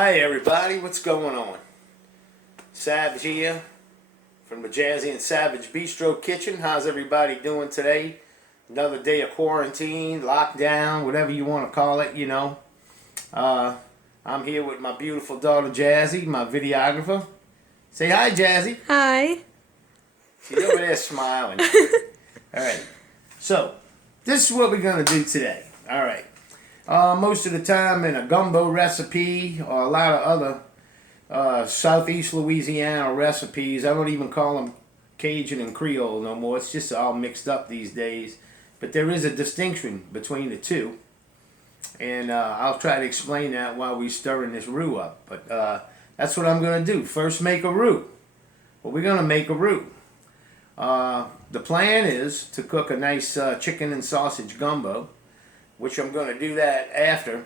Hi everybody, what's going on? Savage here from the Jazzy and Savage Bistro Kitchen. How's everybody doing today? Another day of quarantine, lockdown, whatever you want to call it, you know. I'm here with my beautiful daughter Jazzy, my videographer. Say hi, Jazzy. Hi. She's over there smiling. Alright, so this is what we're going to do today. Alright. Most of the time in a gumbo recipe or a lot of other Southeast Louisiana recipes, I don't even call them Cajun and Creole no more. It's just all mixed up these days. But there is a distinction between the two. And I'll try to explain that while we're stirring this roux up. But that's what I'm going to do. First, make a roux. Well, we're going to make a roux. The plan is to cook a nice chicken and sausage gumbo, which I'm going to do that after.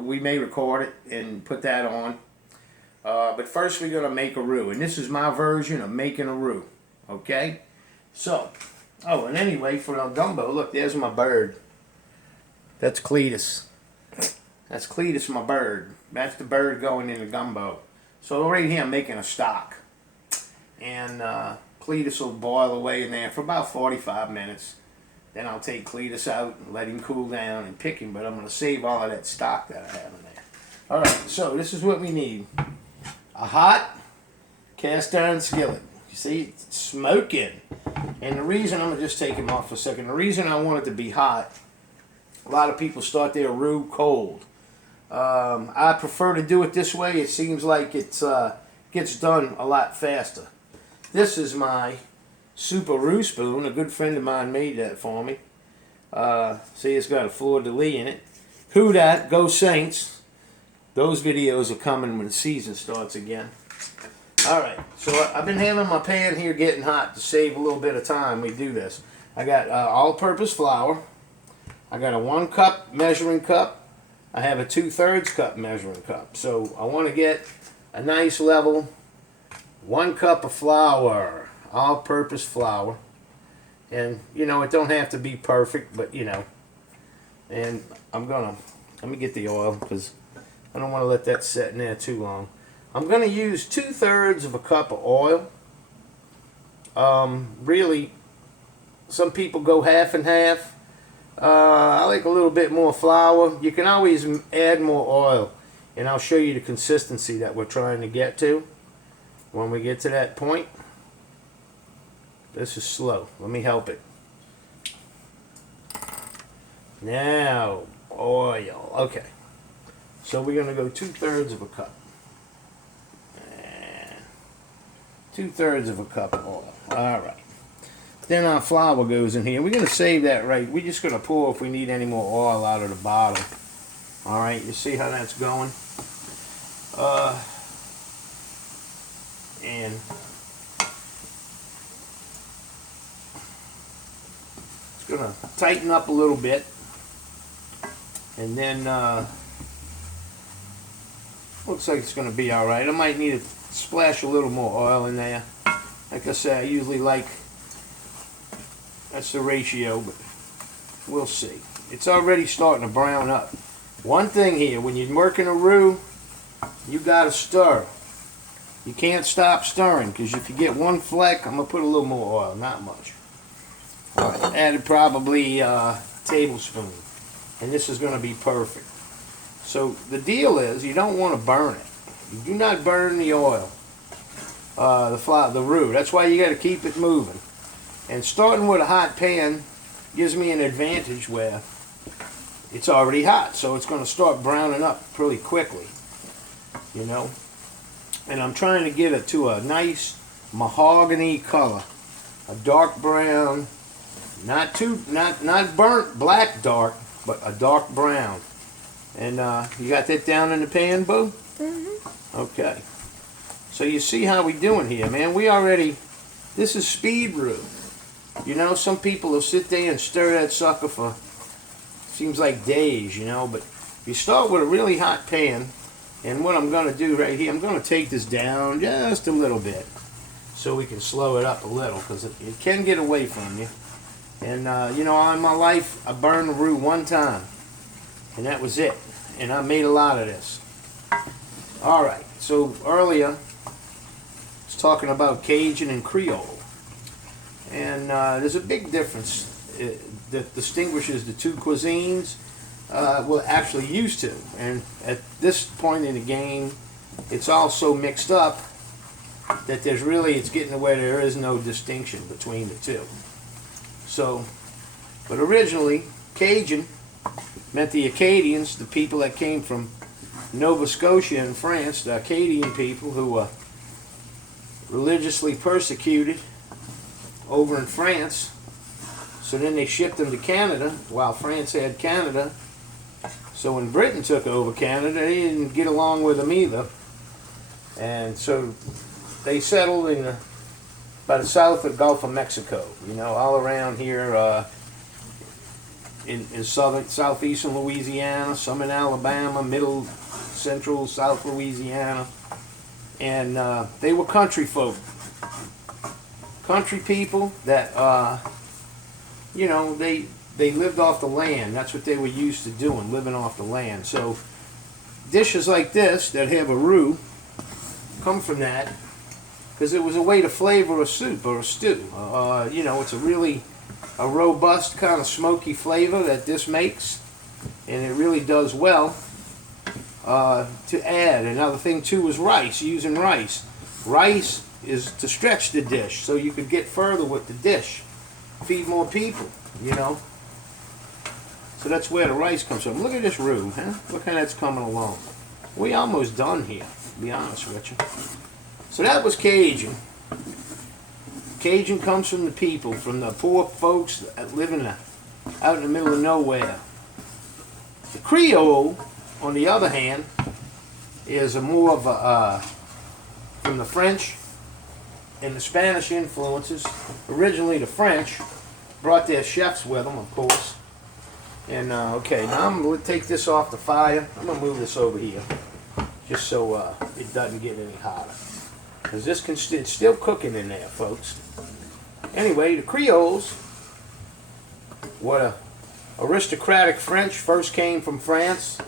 We may record it and put that on. But first we're going to make a roux. And this is my version of making a roux. Okay? So, and anyway, for our gumbo, look, there's my bird. That's Cletus. That's Cletus, my bird. That's the bird going in the gumbo. So right here I'm making a stock. And Cletus will boil away in there for about 45 minutes. Then I'll take Cletus out and let him cool down and pick him, but I'm going to save all of that stock that I have in there. Alright, so this is what we need. A hot cast iron skillet. You see, it's smoking. And the reason, I'm going to just take him off for a second, the reason I want it to be hot, a lot of people start their roux cold. I prefer to do it this way. It seems like it gets done a lot faster. This is my super roux spoon. A good friend of mine made that for me. See, it's got a fleur-de-lis in it. Who dat? Go Saints. Those videos are coming when the season starts again. Alright, so I've been having my pan here getting hot to save a little bit of time. We do this. I got all-purpose flour. I got a 1 cup measuring cup. I have a 2/3 cup measuring cup. So I want to get a nice level 1 cup of flour. All-purpose flour. And, you know, it don't have to be perfect, but, you know. And let me get the oil, because I don't want to let that sit in there too long. I'm going to use 2/3 of a cup of oil. Really, some people go half and half. I like a little bit more flour. You can always add more oil, and I'll show you the consistency that we're trying to get to when we get to that point. This is slow. Let me help it. Now, oil. Okay. So we're going to go 2/3 of a cup. 2/3 of a cup of oil. Alright. Then our flour goes in here. We're going to save that right. We're just going to pour if we need any more oil out of the bottle. Alright, you see how that's going? And it's going to tighten up a little bit. And then looks like it's going to be alright. I might need to splash a little more oil in there. Like I said, I usually like, that's the ratio, but we'll see. It's already starting to brown up. One thing here, when you're working a roux, you got to stir. You can't stop stirring, because if you get one fleck, I'm going to put a little more oil, not much. Alright, added probably a tablespoon. And this is going to be perfect. So the deal is, you don't want to burn it. You do not burn the oil, the roux. That's why you got to keep it moving. And starting with a hot pan gives me an advantage where it's already hot, so it's going to start browning up pretty quickly, you know. And I'm trying to get it to a nice mahogany color, a dark brown, not burnt black dark, but a dark brown. And you got that down in the pan, Boo? Mm-hmm. Okay. So you see how we doing here, man. This is speed roux. You know, some people will sit there and stir that sucker for, seems like days, you know. But you start with a really hot pan. And what I'm going to do right here, I'm going to take this down just a little bit, so we can slow it up a little, because it can get away from you. And, you know, in my life, I burned the roux one time. And that was it. And I made a lot of this. Alright, so earlier I was talking about Cajun and Creole. And there's a big difference that distinguishes the two cuisines. Well, actually used to. And at this point in the game, it's all so mixed up that it's getting to where there is no distinction between the two. So, but originally, Cajun meant the Acadians, the people that came from Nova Scotia in France, the Acadian people who were religiously persecuted over in France. So then they shipped them to Canada while France had Canada. So when Britain took over Canada, they didn't get along with them either. And so they settled by the south of the Gulf of Mexico, all around here in southeastern Louisiana, some in Alabama, middle, central, south Louisiana. And they were country folk. Country people that, they lived off the land. That's what they were used to doing, living off the land. So dishes like this that have a roux come from that because it was a way to flavor a soup or a stew. It's a robust kind of smoky flavor that this makes, and it really does well to add. Another thing too is rice, using rice. Rice is to stretch the dish so you could get further with the dish, feed more people, So that's where the rice comes from. Look at this roux, huh? Look how that's coming along. We almost done here, to be honest with you. So that was Cajun. Cajun comes from the people, from the poor folks that live out in the middle of nowhere. The Creole, on the other hand, is more of a from the French and the Spanish influences. Originally, the French brought their chefs with them, of course. And okay, now I'm going to take this off the fire. I'm going to move this over here, just so it doesn't get any hotter. Because it's still cooking in there, folks. Anyway, the Creoles were aristocratic French, first came from France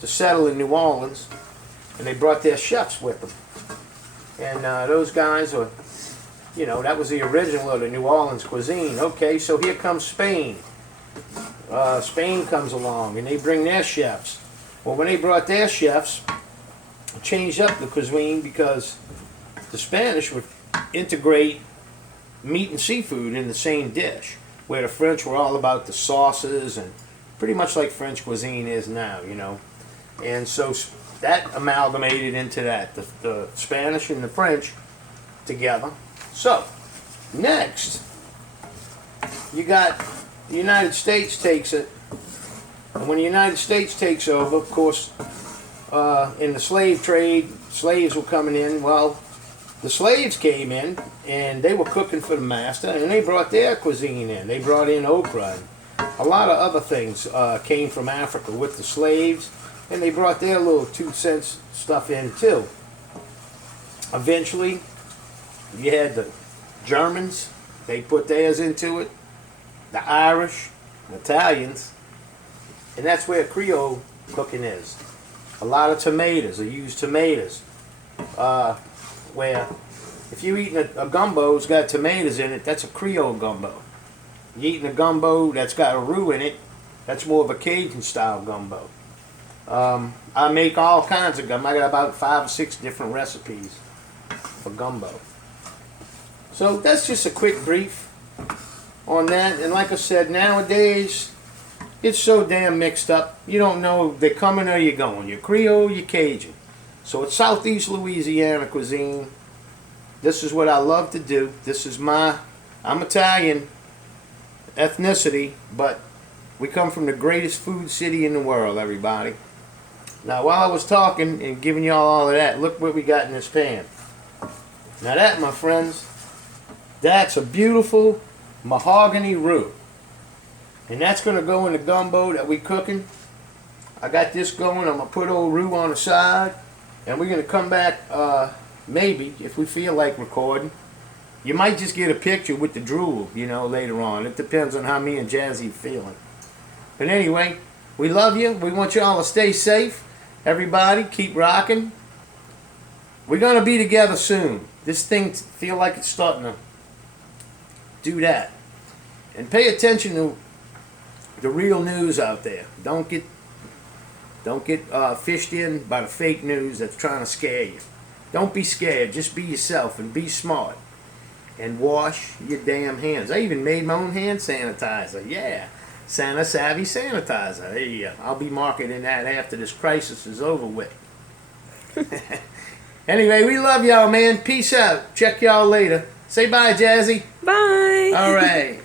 to settle in New Orleans, and they brought their chefs with them. And those guys are, that was the original of the New Orleans cuisine. Okay, so here comes Spain. Spain comes along, and they bring their chefs. Well, when they brought their chefs, it changed up the cuisine because the Spanish would integrate meat and seafood in the same dish, where the French were all about the sauces and pretty much like French cuisine is now, And so that amalgamated into that, the Spanish and the French together. So, next, you got the United States takes it. And when the United States takes over, of course, in the slave trade, slaves were coming in. Well, the slaves came in, and they were cooking for the master, and they brought their cuisine in. They brought in okra, and a lot of other things came from Africa with the slaves, and they brought their little 2 cents stuff in too. Eventually, you had the Germans, they put theirs into it, the Irish, the Italians, and that's where Creole cooking is. A lot of tomatoes, they use tomatoes. Where if you're eating a gumbo that's got tomatoes in it, that's a Creole gumbo. You're eating a gumbo that's got a roux in it, that's more of a Cajun style gumbo. I make all kinds of gumbo. I got about 5 or 6 different recipes for gumbo. So that's just a quick brief on that. And like I said, nowadays it's so damn mixed up. You don't know if they're coming or you're going. You're Creole, you're Cajun. So it's Southeast Louisiana cuisine. This is what I love to do. This is I'm Italian ethnicity, but we come from the greatest food city in the world, everybody. Now, while I was talking and giving y'all all of that, look what we got in this pan. Now that, my friends, that's a beautiful mahogany roux. And that's going to go in the gumbo that we cooking. I got this going. I'm going to put old roux on the side. And we're going to come back, maybe, if we feel like recording. You might just get a picture with the drool, later on. It depends on how me and Jazzy are feeling. But anyway, we love you. We want you all to stay safe. Everybody, keep rocking. we're gonna be together soon. This thing feel like it's starting to do that. And pay attention to the real news out there. Don't get fished in by the fake news that's trying to scare you. Don't be scared. Just be yourself and be smart. And wash your damn hands. I even made my own hand sanitizer. Yeah. Santa Savvy Sanitizer. There you go. I'll be marketing that after this crisis is over with. Anyway, we love y'all, man. Peace out. Check y'all later. Say bye, Jazzy. Bye. All right.